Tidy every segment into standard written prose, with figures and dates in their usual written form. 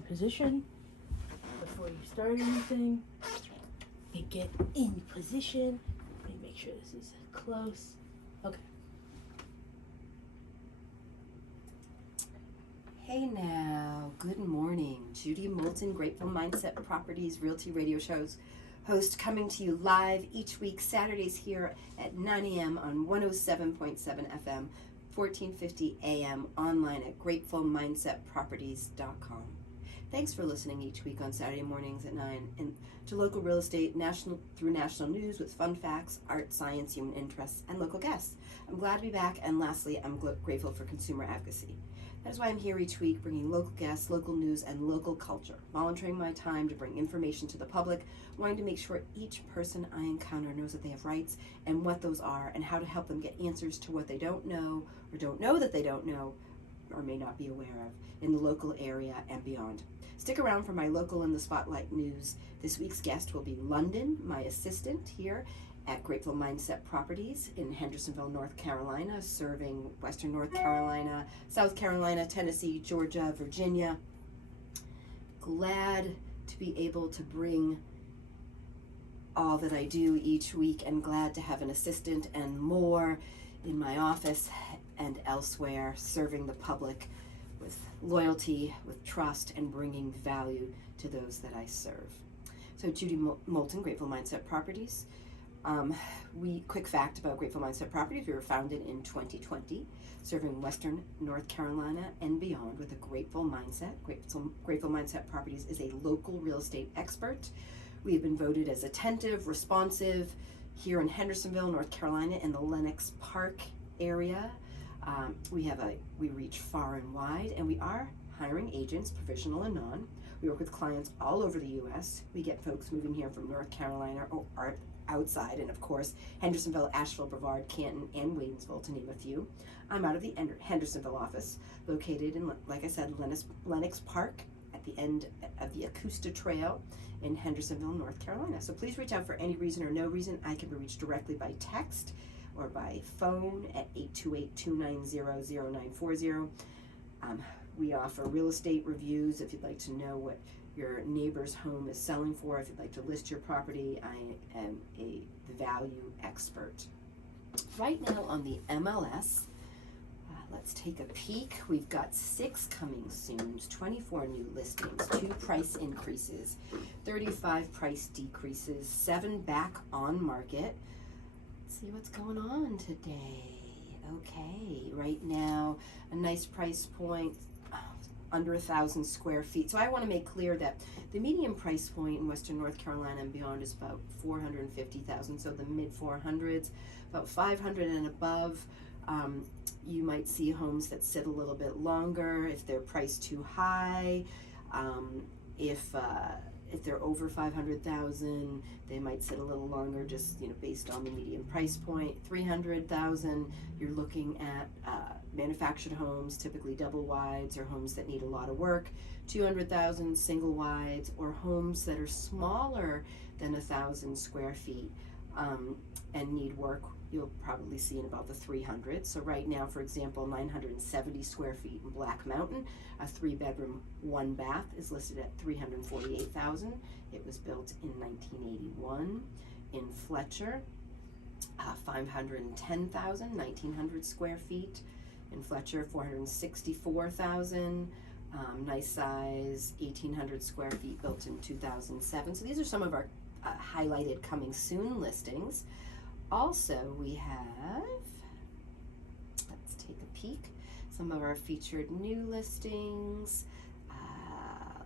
in position before you start anything. You get in position. Let me make sure this is close. Okay. Hey now, good morning. Judy Moulton, Grateful Mindset Properties Realty Radio Shows host, coming to you live each week, Saturdays here at 9 a.m. on 107.7 FM, 1450 AM, online at gratefulmindsetproperties.com. Thanks for listening each week on Saturday mornings at 9 and to local real estate through national news with fun facts, art, science, human interests, and local guests. I'm glad to be back, and lastly, I'm grateful for consumer advocacy. That is why I'm here each week, bringing local guests, local news, and local culture, volunteering my time to bring information to the public, wanting to make sure each person I encounter knows that they have rights and what those are, and how to help them get answers to what they don't know, or don't know that they don't know, or may not be aware of, in the local area and beyond. Stick around for my local in the spotlight news. This week's guest will be London, my assistant here at Grateful Mindset Properties in Hendersonville, North Carolina, serving Western North Carolina, South Carolina, Tennessee, Georgia, Virginia. Glad to be able to bring all that I do each week, and glad to have an assistant and more in my office and elsewhere, serving the public with loyalty, with trust, and bringing value to those that I serve. So Judy Moulton, Grateful Mindset Properties. Quick fact about Grateful Mindset Properties: we were founded in 2020, serving Western North Carolina and beyond with a grateful mindset. Grateful Mindset Properties is a local real estate expert. We have been voted as attentive, responsive here in Hendersonville, North Carolina, in the Lenox Park area. We reach far and wide, and we are hiring agents, professional and non. We work with clients all over the U.S. We get folks moving here from North Carolina or outside, and of course, Hendersonville, Asheville, Brevard, Canton, and Waynesville, to name a few. I'm out of the Hendersonville office, located in, like I said, Lenox Park at the end of the Acosta Trail in Hendersonville, North Carolina. So please reach out for any reason or no reason. I can be reached directly by text or by phone at 828-290-0940. We offer real estate reviews if you'd like to know what your neighbor's home is selling for. If you'd like to list your property, I am a value expert. Right now on the MLS, let's take a peek. We've got 6 coming soon, 24 new listings, 2 price increases, 35 price decreases, 7 back on market. Let's see what's going on today. Okay, right now, a nice price point, under 1,000 square feet. So I want to make clear that the median price point in Western North Carolina and beyond is about $450,000, so the mid 400s, about 500 and above. You might see homes that sit a little bit longer if they're priced too high. If they're over 500,000, they might sit a little longer, just based on the median price point. 300,000, you're looking at manufactured homes, typically double wides or homes that need a lot of work. 200,000, single wides, or homes that are smaller than 1,000 square feet and need work. You'll probably see in about the 300s. So right now, for example, 970 square feet in Black Mountain, a 3-bedroom, 1 bath is listed at $348,000. It was built in 1981. In Fletcher, 510,000, 1,900 square feet. In Fletcher, 464,000. Nice size, 1,800 square feet, built in 2007. So these are some of our highlighted coming soon listings. Also, we have, let's take a peek, some of our featured new listings.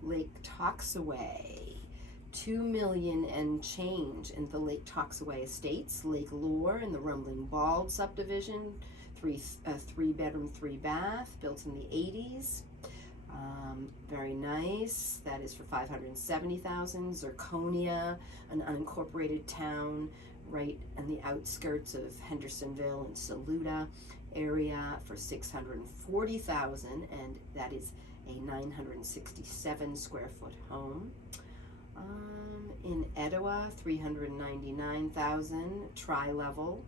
Lake Toxaway, $2 million and change in the Lake Toxaway Estates. Lake Lure in the Rumbling Bald subdivision, 3-bedroom, 3-bath, built in the 80s. Very nice. That is for $570,000. Zirconia, an unincorporated town right in the outskirts of Hendersonville and Saluda area, for $640,000, and that is a 967 square foot home. In Etowah, $399,000, tri-level.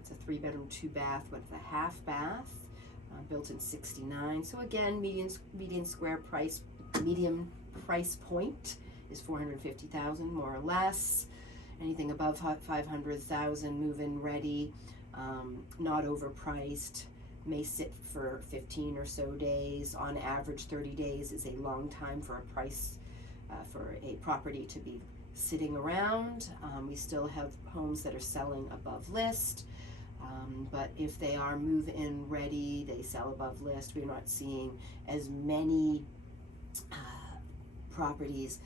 It's a 3-bedroom, 2-bath with a half bath, built in '69. So again, median square price medium price point is $450,000, more or less. Anything above 500,000, move-in ready, not overpriced, may sit for 15 or so days. On average, 30 days is a long time for a price for a property to be sitting around. We still have homes that are selling above list, but if they are move-in ready, they sell above list. We're not seeing as many properties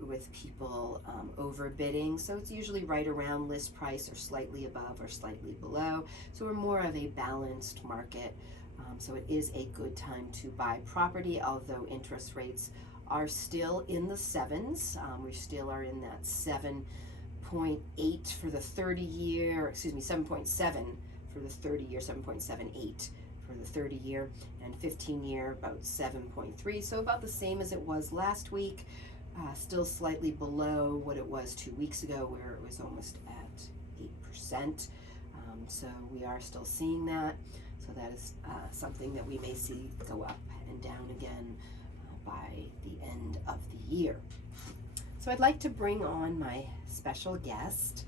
with people overbidding, so it's usually right around list price or slightly above or slightly below. So we're more of a balanced market, so it is a good time to buy property, although interest rates are still in the sevens. We still are in that 7.8 for the 30-year, 7.7 for the 30-year, 7.78 for the 30-year, and 15-year about 7.3, so about the same as it was last week. Still slightly below what it was 2 weeks ago, where it was almost at 8%. So we are still seeing that. So that is something that we may see go up and down again by the end of the year. So I'd like to bring on my special guest,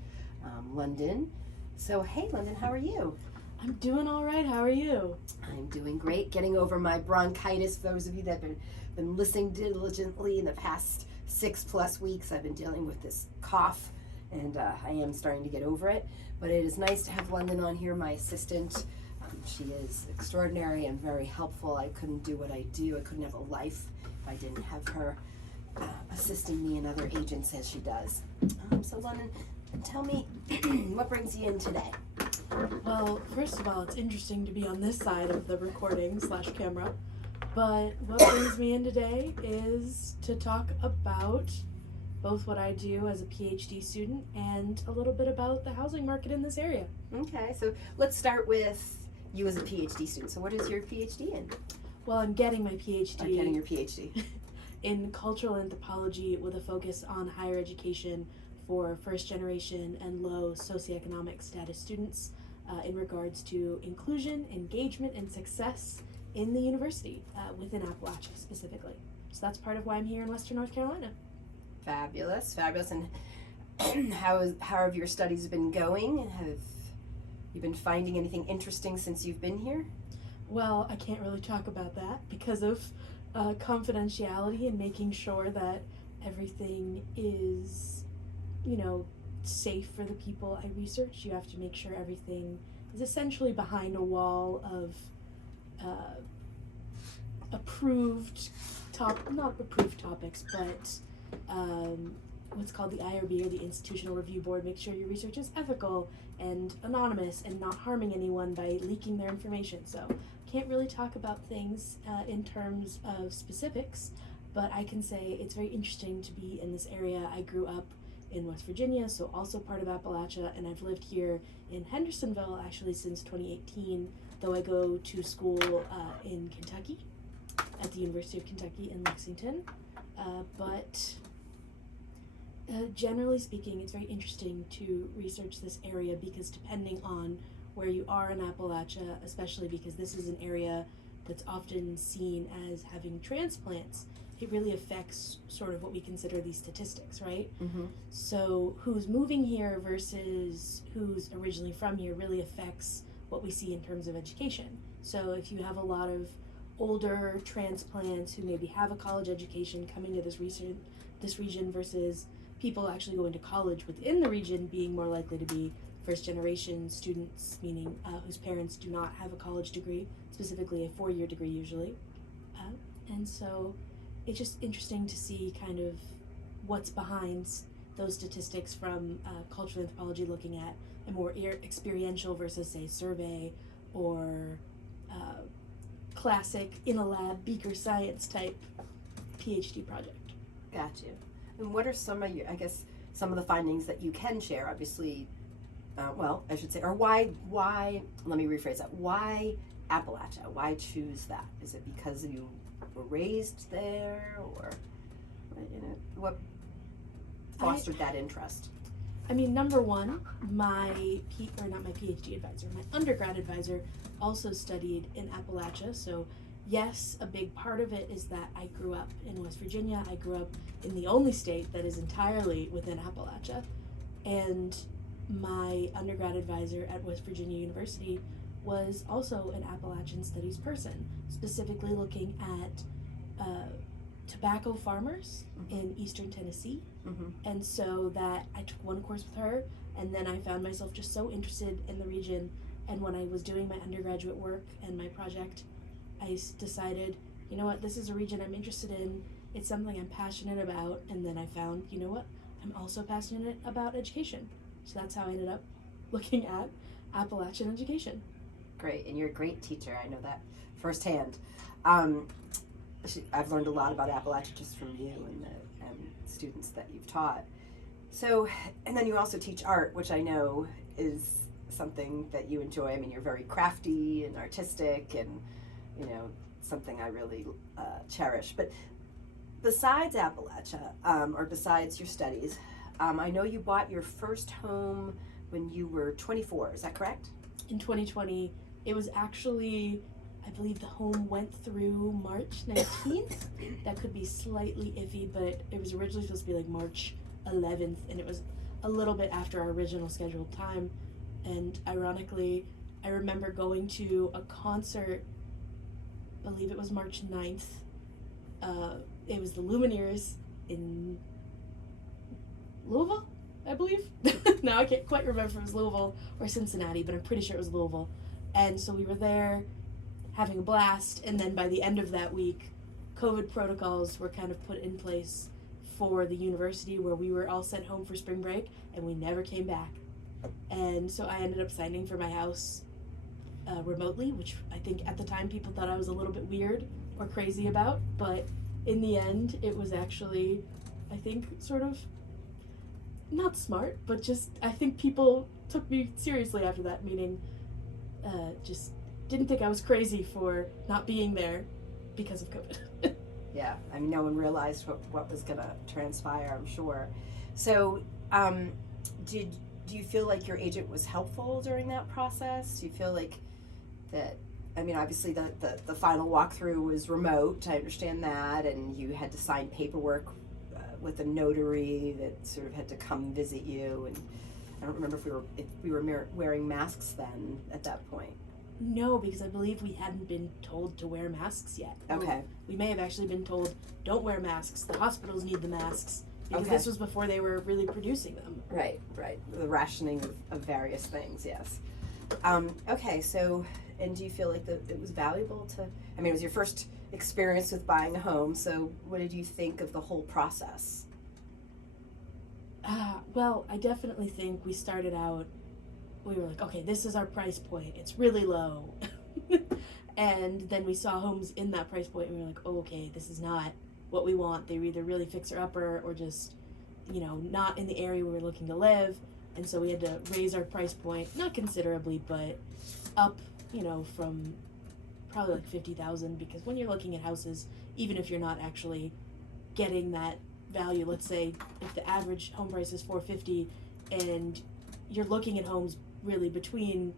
London. So hey, London, how are you? I'm doing all right. How are you? I'm doing great. Getting over my bronchitis. For those of you that have been listening diligently in the past 6+ weeks, I've been dealing with this cough, and I am starting to get over it. But it is nice to have London on here, my assistant. She is extraordinary and very helpful. I couldn't do what I do. I couldn't have a life if I didn't have her assisting me and other agents as she does. So London, tell me, what brings you in today? Well, first of all, it's interesting to be on this side of the recording/camera. But what brings me in today is to talk about both what I do as a PhD student and a little bit about the housing market in this area. Okay, so let's start with you as a PhD student. So what is your PhD in? Well, I'm getting my PhD. I'm getting your PhD. In cultural anthropology with a focus on higher education for first generation and low socioeconomic status students in regards to inclusion, engagement, and success in the university, within Appalachia specifically. So that's part of why I'm here in Western North Carolina. Fabulous, fabulous. And how have your studies been going? Have you been finding anything interesting since you've been here? Well, I can't really talk about that because of confidentiality and making sure that everything is, safe for the people I research. You have to make sure everything is essentially behind a wall of not approved topics, but what's called the IRB, or the Institutional Review Board. Make sure your research is ethical and anonymous and not harming anyone by leaking their information. So can't really talk about things in terms of specifics, but I can say it's very interesting to be in this area. I grew up in West Virginia, so also part of Appalachia, and I've lived here in Hendersonville actually since 2018, though I go to school in Kentucky, at the University of Kentucky in Lexington. But generally speaking, it's very interesting to research this area because depending on where you are in Appalachia, especially because this is an area that's often seen as having transplants, it really affects sort of what we consider these statistics, right? Mm-hmm. So who's moving here versus who's originally from here really affects what we see in terms of education. So if you have a lot of older transplants who maybe have a college education coming to this region versus people actually going to college within the region being more likely to be first generation students, meaning whose parents do not have a college degree, specifically a 4-year degree usually. And so it's just interesting to see kind of what's behind those statistics from cultural anthropology, looking at a more experiential versus, say, survey or classic in a lab beaker science type PhD project. Got you. And what are some of your, some of the findings that you can share? Obviously, I should say, or why, let me rephrase that. Why Appalachia? Why choose that? Is it because you were raised there, or, what fostered that interest? I mean, number one, my PhD advisor, my undergrad advisor also studied in Appalachia, so yes, a big part of it is that I grew up in West Virginia. I grew up in the only state that is entirely within Appalachia. And my undergrad advisor at West Virginia University was also an Appalachian Studies person, specifically looking at tobacco farmers in eastern Tennessee. And so that I took one course with her, and then I found myself just so interested in the region. And when I was doing my undergraduate work and my project, I decided, you know what, this is a region I'm interested in. It's something I'm passionate about. And then I found, you know what, I'm also passionate about education. So that's how I ended up looking at Appalachian education. Great, and you're a great teacher. I know that firsthand. I've learned a lot about Appalachia just from you and the students that you've taught. So, and then you also teach art, which I know is something that you enjoy. I mean, you're very crafty and artistic, and you know, something I really cherish. But besides Appalachia, or besides your studies, I know you bought your first home when you were 24. Is that correct? In 2020, it was actually, I believe the home went through March 19th. That could be slightly iffy, but it was originally supposed to be like March 11th, and it was a little bit after our original scheduled time. And ironically, I remember going to a concert, I believe it was March 9th. It was the Lumineers in Louisville, I believe. Now I can't quite remember if it was Louisville or Cincinnati, but I'm pretty sure it was Louisville. And so we were there having a blast, and then by the end of that week, COVID protocols were kind of put in place for the university, where we were all sent home for spring break, and we never came back. And so I ended up signing for my house remotely, which I think at the time people thought I was a little bit weird or crazy about, but in the end it was actually, I think, sort of not smart, but just I think people took me seriously after that, meaning just didn't think I was crazy for not being there because of COVID. Yeah, I mean, no one realized what was going to transpire, I'm sure. So, do you feel like your agent was helpful during that process? Do you feel like that, I mean, obviously the final walkthrough was remote, I understand that, and you had to sign paperwork with a notary that sort of had to come visit you, and I don't remember if we were wearing masks then at that point. No, because I believe we hadn't been told to wear masks yet. Okay. We may have actually been told, don't wear masks, the hospitals need the masks, because Okay. this was before they were really producing them. Right. The rationing of various things, yes. Okay, so, and do you feel like that it was valuable to, I mean, it was your first experience with buying a home, so what did you think of the whole process? Well, I definitely think we started out, we were like, okay, this is our price point, it's really low. And then we saw homes in that price point, and we were like, oh, okay, this is not what we want. They were either really fixer-upper or just, you know, not in the area we were looking to live. And so we had to raise our price point, not considerably, but up, you know, from probably like $50,000, because when you're looking at houses, even if you're not actually getting that value, let's say if the average home price is $450 and you're looking at homes really between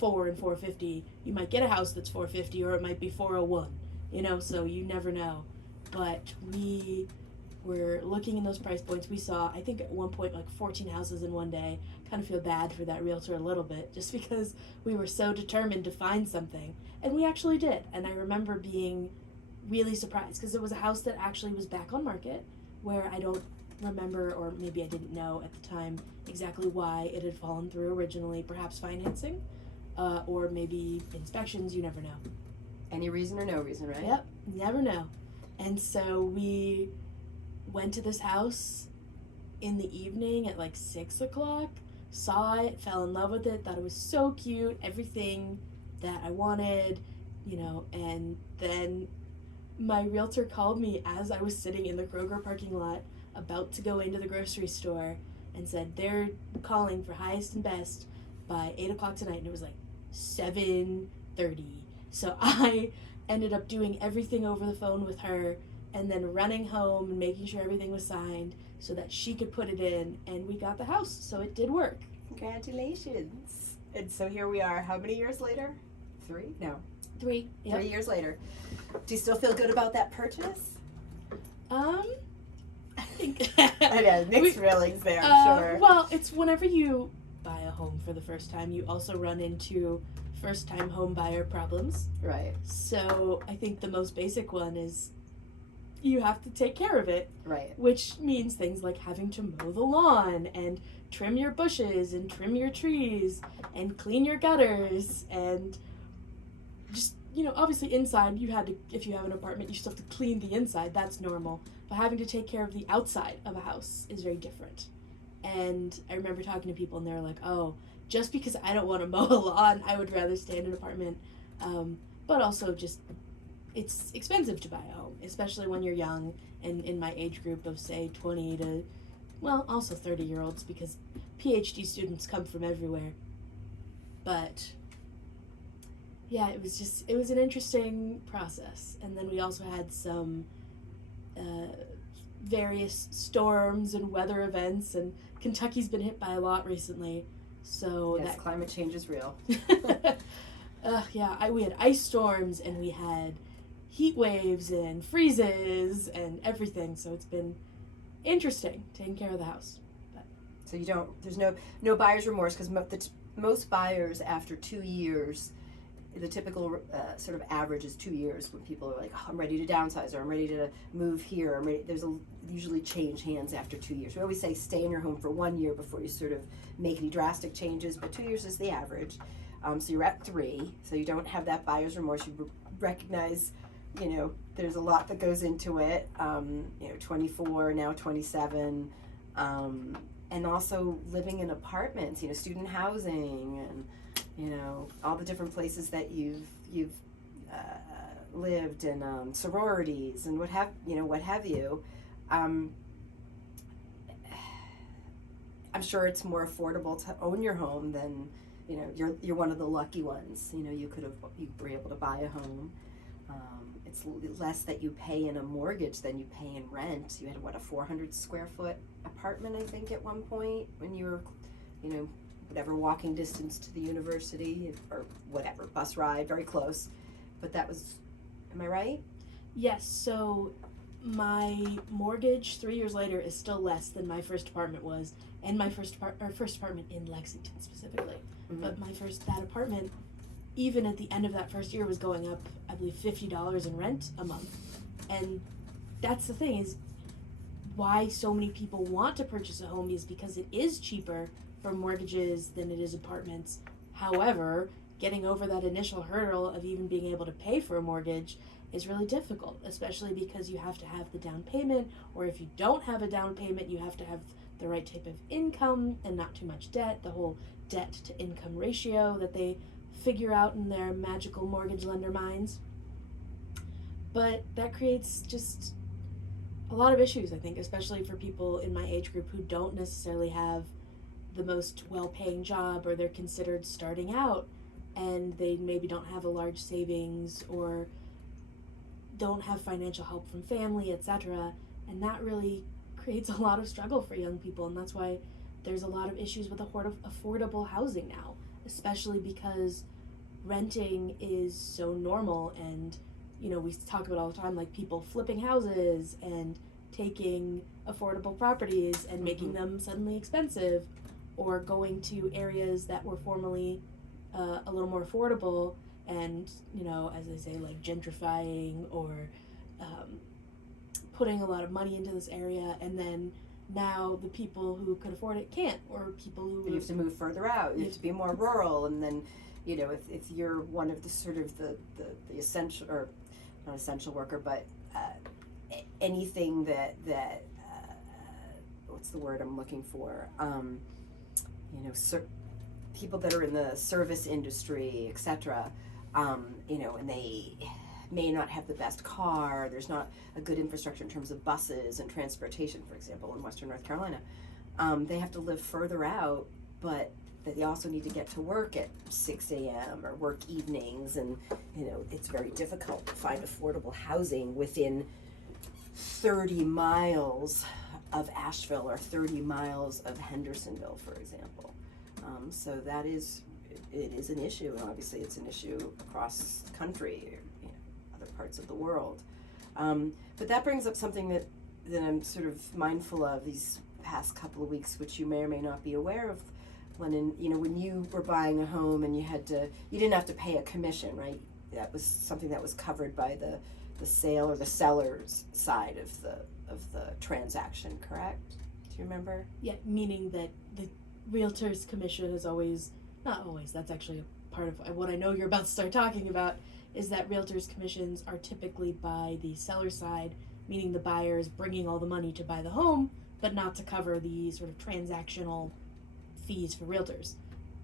$400 and $450, you might get a house that's $450, or it might be $401, you know, so you never know. But we were looking in those price points. We saw, I think at one point, like 14 houses in one day. Kind of feel bad for that realtor a little bit, just because we were so determined to find something. And we actually did. And I remember being really surprised, because it was a house that actually was back on market, where I don't remember, or maybe I didn't know at the time exactly why it had fallen through originally, perhaps financing, or maybe inspections, you never know. Any reason or no reason, right? Yep, never know. And so we went to this house in the evening at like 6 o'clock, saw it, fell in love with it, thought it was so cute, everything that I wanted, you know, and then my realtor called me as I was sitting in the Kroger parking lot about to go into the grocery store and said, they're calling for highest and best by 8 o'clock tonight, and it was like 7:30. So I ended up doing everything over the phone with her, and then running home and making sure everything was signed so that she could put it in, and we got the house, so it did work. Congratulations. And so here we are, how many years later? 3? No. 3. Yep. 3 years later. Do you still feel good about that purchase? I think I know, mixed feelings there, I'm sure. Well, it's whenever you buy a home for the first time, you also run into first-time home buyer problems. Right. So I think the most basic one is you have to take care of it. Right. Which means things like having to mow the lawn and trim your bushes and trim your trees and clean your gutters and just, obviously inside you had to, if you have an apartment, you still have to clean the inside. That's normal. But having to take care of the outside of a house is very different. And I remember talking to people and they were like, oh, just because I don't want to mow a lawn, I would rather stay in an apartment. But also just, it's expensive to buy a home, especially when you're young and in my age group of, say, 20 to, well, also 30-year-olds, because Ph.D. students come from everywhere. But yeah, it was an interesting process. And then we also had some various storms and weather events, and Kentucky's been hit by a lot recently. So yes, climate change is real. We had ice storms and we had heat waves and freezes and everything. So it's been interesting taking care of the house. But. So there's no buyer's remorse, because most buyers after 2 years, the typical sort of average is 2 years when people are like, oh, I'm ready to downsize, or I'm ready to move here. There's usually change hands after 2 years. We always say stay in your home for 1 year before you sort of make any drastic changes, but 2 years is the average. So you're at 3, so you don't have that buyer's remorse. You recognize, there's a lot that goes into it. 24, now 27, and also living in apartments, student housing, and all the different places that you've lived, and sororities and what have you. I'm sure it's more affordable to own your home than, you're one of the lucky ones. You were able to buy a home. It's less that you pay in a mortgage than you pay in rent. You had a 400 square foot apartment, I think, at one point when you were, whatever, walking distance to the university or whatever, bus ride, very close. But that was, am I right? Yes, so my mortgage 3 years later is still less than my first apartment was, and my first apartment in Lexington specifically. Mm-hmm. But that apartment, even at the end of that first year, was going up, I believe, $50 in rent a month. And that's the thing, is why so many people want to purchase a home is because it is cheaper for mortgages than it is apartments. However, getting over that initial hurdle of even being able to pay for a mortgage is really difficult, especially because you have to have the down payment, or if you don't have a down payment, you have to have the right type of income and not too much debt, the whole debt to income ratio that they figure out in their magical mortgage lender minds. But that creates just a lot of issues, I think, especially for people in my age group who don't necessarily have the most well-paying job, or they're considered starting out and they maybe don't have a large savings or don't have financial help from family, etc. And that really creates a lot of struggle for young people, and that's why there's a lot of issues with affordable housing now, especially because renting is so normal. And we talk about all the time, like people flipping houses and taking affordable properties and making them suddenly expensive, or going to areas that were formerly a little more affordable and, as they say, like gentrifying or putting a lot of money into this area, and then now the people who could afford it can't, or people who... You have to move further out, you have to be more rural, and then, if you're one of the sort of the essential, or not essential worker, but anything that what's the word I'm looking for? People that are in the service industry, etc., and they may not have the best car. There's not a good infrastructure in terms of buses and transportation, for example, in Western North Carolina. They have to live further out, but they also need to get to work at 6 a.m. or work evenings, and it's very difficult to find affordable housing within 30 miles of Asheville or 30 miles of Hendersonville, for example. So that is it is an issue, and obviously it's an issue across the country, or, you know, other parts of the world. But that brings up something that I'm sort of mindful of these past couple of weeks, which you may or may not be aware of. When you were buying a home and you didn't have to pay a commission, right? That was something that was covered by the sale or the seller's side of the transaction, correct? Do you remember? Yeah, meaning that the realtor's commission is not always, that's actually a part of what I know you're about to start talking about, is that realtor's commissions are typically by the seller side, meaning the buyer is bringing all the money to buy the home, but not to cover the sort of transactional fees for realtors.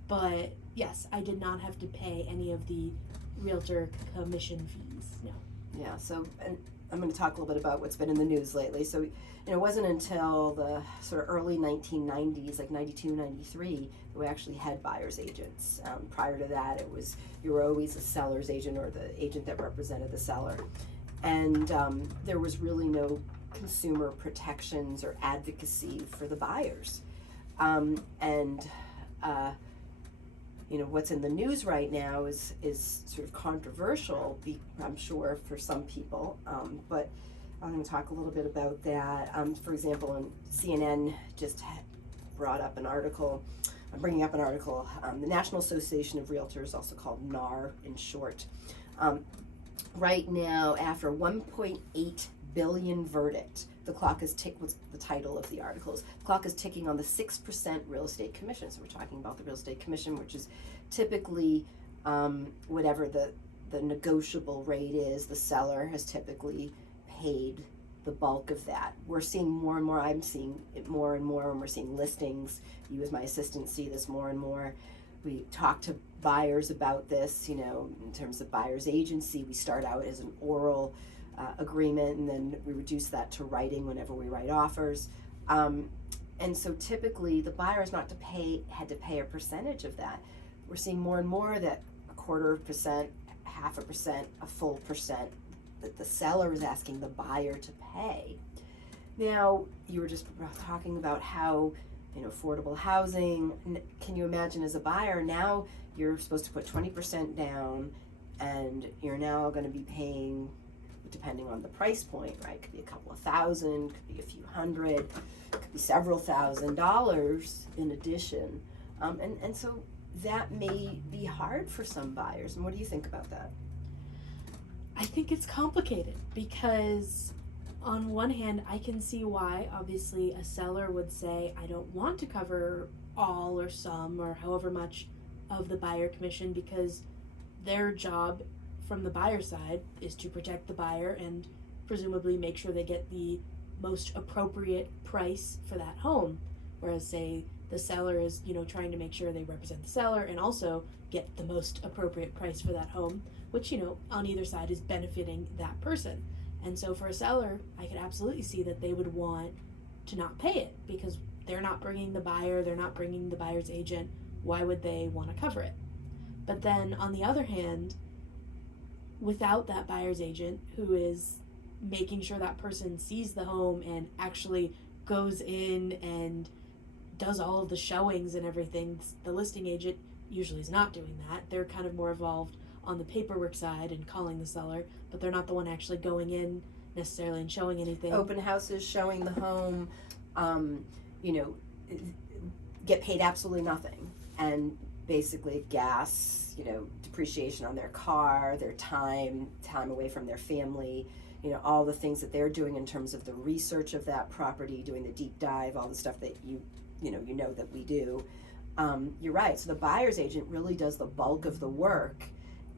But yes, I did not have to pay any of the realtor commission fees, no. Yeah, so, and I'm going to talk a little bit about what's been in the news lately. So, it wasn't until the sort of early 1990s, like 92, 93, that we actually had buyer's agents. Prior to that, you were always a seller's agent, or the agent that represented the seller. And there was really no consumer protections or advocacy for the buyers. What's in the news right now is sort of controversial, I'm sure, for some people, but I'm going to talk a little bit about that. For example, CNN just brought up an article, I'm bringing up an article, the National Association of Realtors, also called NAR in short. Right now, after 1.8 billion verdict, the clock is what's the title of the article is, the clock is ticking on the 6% real estate commission. So we're talking about the real estate commission, which is typically whatever the negotiable rate is, the seller has typically paid the bulk of that. We're seeing more and more, I'm seeing it more and more when we're seeing listings. You as my assistant see this more and more. We talk to buyers about this, in terms of buyer's agency. We start out as an oral agreement, and then we reduce that to writing whenever we write offers. And so typically the buyer is had to pay a percentage of that. We're seeing more and more that 1/4%, 0.5%, a full percent that the seller is asking the buyer to pay. Now, you were just talking about how, affordable housing, can you imagine as a buyer, now you're supposed to put 20% down, and you're now going to be paying, depending on the price point, right? Could be a couple of thousand, could be a few hundred, could be several $1,000s in addition. And so that may be hard for some buyers. And what do you think about that? I think it's complicated because on one hand, I can see why obviously a seller would say, I don't want to cover all or some or however much of the buyer commission, because their job from the buyer side is to protect the buyer and presumably make sure they get the most appropriate price for that home. Whereas, say, the seller is, trying to make sure they represent the seller and also get the most appropriate price for that home, which, on either side is benefiting that person. And so for a seller, I could absolutely see that they would want to not pay it because they're not bringing the buyer, they're not bringing the buyer's agent. Why would they want to cover it? But then on the other hand, without that buyer's agent who is making sure that person sees the home and actually goes in and does all of the showings and everything, the listing agent usually is not doing that. They're kind of more involved on the paperwork side and calling the seller, but they're not the one actually going in necessarily and showing anything. Open houses, showing the home, get paid absolutely nothing, and basically gas, depreciation on their car, their time away from their family, all the things that they're doing in terms of the research of that property, doing the deep dive, all the stuff that that we do. You're right. So the buyer's agent really does the bulk of the work,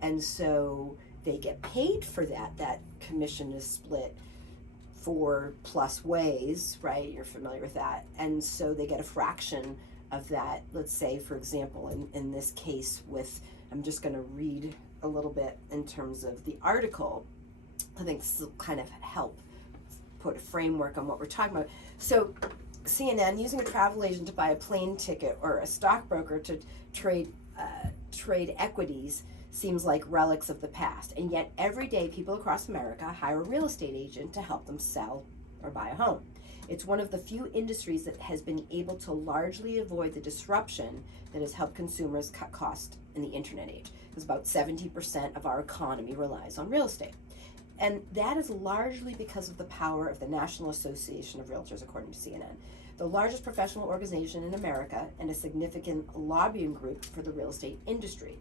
and so they get paid for that. That commission is split 4+ ways, right? You're familiar with that. And so they get a fraction of that. Let's say, for example, in this case I'm just going to read a little bit in terms of the article. I think this will kind of help put a framework on what we're talking about. So CNN, using a travel agent to buy a plane ticket or a stockbroker to trade equities seems like relics of the past. And yet every day people across America hire a real estate agent to help them sell or buy a home. It's one of the few industries that has been able to largely avoid the disruption that has helped consumers cut costs in the internet age. Because about 70% of our economy relies on real estate. And that is largely because of the power of the National Association of Realtors, according to CNN, the largest professional organization in America and a significant lobbying group for the real estate industry.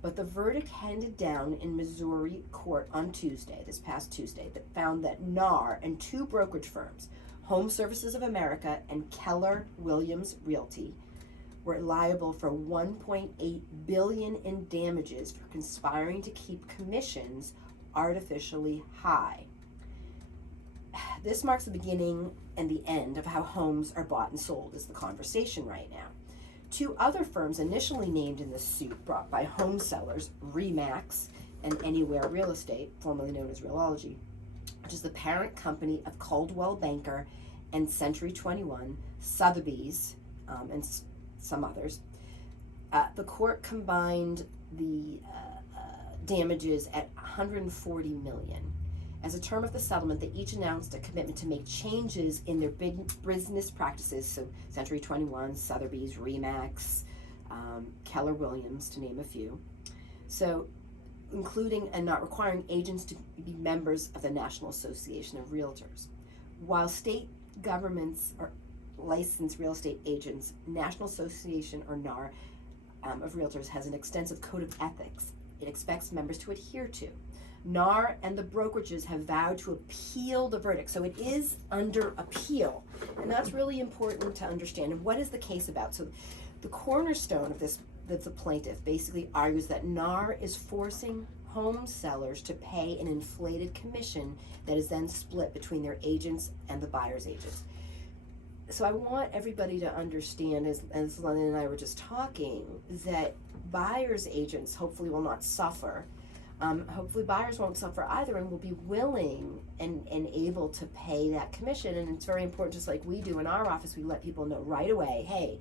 But the verdict handed down in Missouri court on Tuesday, this past Tuesday, that found that NAR and two brokerage firms, Home Services of America and Keller Williams Realty, were liable for $1.8 billion in damages for conspiring to keep commissions artificially high. This marks the beginning and the end of how homes are bought and sold is the conversation right now. Two other firms initially named in the suit brought by home sellers, RE/MAX and Anywhere Real Estate, formerly known as Realology, which is the parent company of Coldwell Banker and Century 21, Sotheby's, and some others. The court combined the damages at $140 million. As a term of the settlement, they each announced a commitment to make changes in their business practices, so Century 21, Sotheby's, RE/MAX, Keller Williams, to name a few. So, including and not requiring agents to be members of the National Association of Realtors. While state governments are licensed real estate agents, National Association, or NAR, of Realtors has an extensive code of ethics it expects members to adhere to. NAR and the brokerages have vowed to appeal the verdict, so it is under appeal, and that's really important to understand. And what is the case about? So the cornerstone of this, that the plaintiff basically argues that NAR is forcing home sellers to pay an inflated commission that is then split between their agents and the buyer's agents. So I want everybody to understand, as Lennon and I were just talking, that buyer's agents hopefully will not suffer. Hopefully buyers won't suffer either and will be willing and able to pay that commission. And it's very important, just like we do in our office, we let people know right away, hey,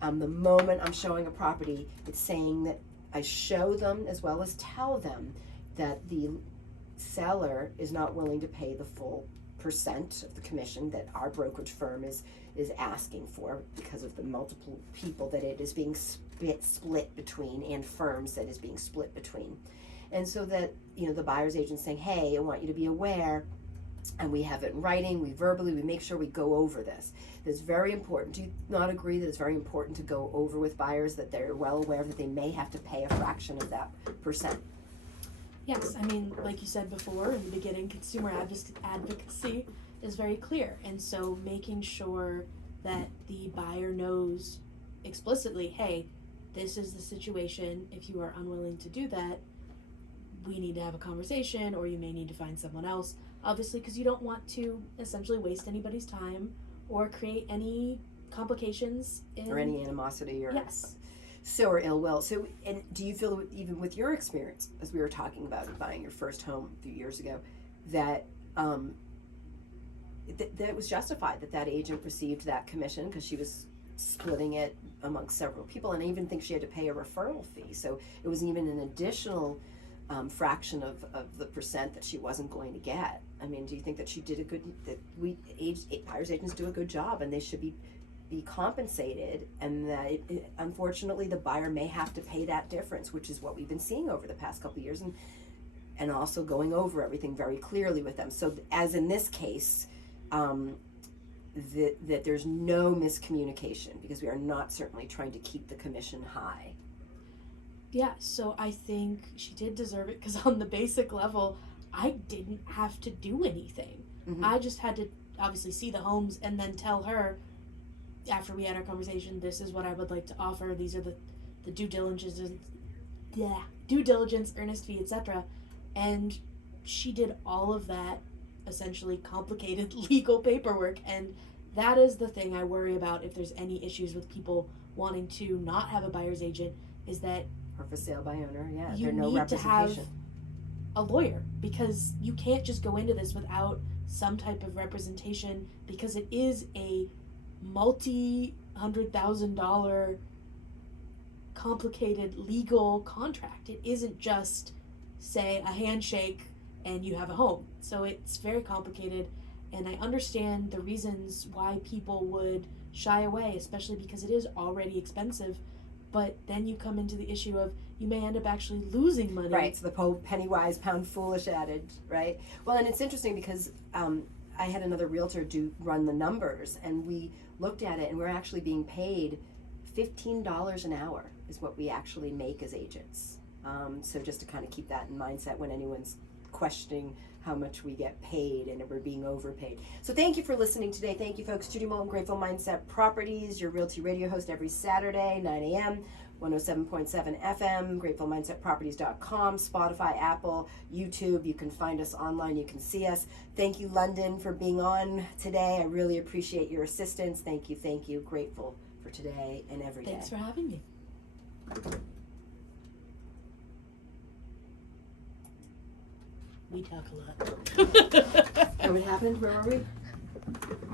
the moment I'm showing a property, it's saying that I show them as well as tell them that the seller is not willing to pay the full percent of the commission that our brokerage firm is asking for because of the multiple people that it is being split between and firms that is being split between. And so that, the buyer's agent saying, hey, I want you to be aware, and we have it in writing, we make sure we go over this. It's very important. Do you not agree that it's very important to go over with buyers that they're well aware that they may have to pay a fraction of that percent? Yes, I mean, like you said before in the beginning, consumer advocacy is very clear. And so making sure that the buyer knows explicitly, hey, this is the situation. If you are unwilling to do that, we need to have a conversation, or you may need to find someone else, obviously, because you don't want to essentially waste anybody's time or create any complications or any animosity or yes. Or ill will. So, and do you feel, even with your experience, as we were talking about buying your first home a few years ago, that that it was justified that agent received that commission because she was splitting it amongst several people, and I even think she had to pay a referral fee. So it was even an additional fraction of the percent that she wasn't going to get. I mean, do you think that she did buyer's agents do a good job, and they should be compensated, and that unfortunately the buyer may have to pay that difference, which is what we've been seeing over the past couple of years, and also going over everything very clearly with them. So as in this case, that there's no miscommunication, because we are not certainly trying to keep the commission high. Yeah, so I think she did deserve it, because on the basic level, I didn't have to do anything. Mm-hmm. I just had to obviously see the homes and then tell her, after we had our conversation, this is what I would like to offer. These are the due diligence, earnest fee, etc. And she did all of that essentially complicated legal paperwork, and that is the thing I worry about if there's any issues with people wanting to not have a buyer's agent, is that or for sale by owner, you no need to have representation. A lawyer, because you can't just go into this without some type of representation, because it is a multi-$100,000 complicated legal contract. It isn't just, say, a handshake and you have a home. So it's very complicated, And I understand the reasons why people would shy away, especially because it is already expensive. But then you come into the issue of you may end up actually losing money. Right, so the penny wise, pound foolish adage, right? Well, and it's interesting because I had another realtor run the numbers, and we looked at it, and we're actually being paid $15 an hour is what we actually make as agents. So just to kind of keep that in mindset when anyone's questioning how much we get paid and if we're being overpaid. So thank you for listening today. Thank you, folks. Judy Moulton, Grateful Mindset Properties, your Realty Radio host every Saturday, 9 a.m., 107.7 FM, gratefulmindsetproperties.com, Spotify, Apple, YouTube. You can find us online. You can see us. Thank you, London, for being on today. I really appreciate your assistance. Thank you. Thank you. Grateful for today and every day. Thanks for having me. We talk a lot. And what happened? Where were we?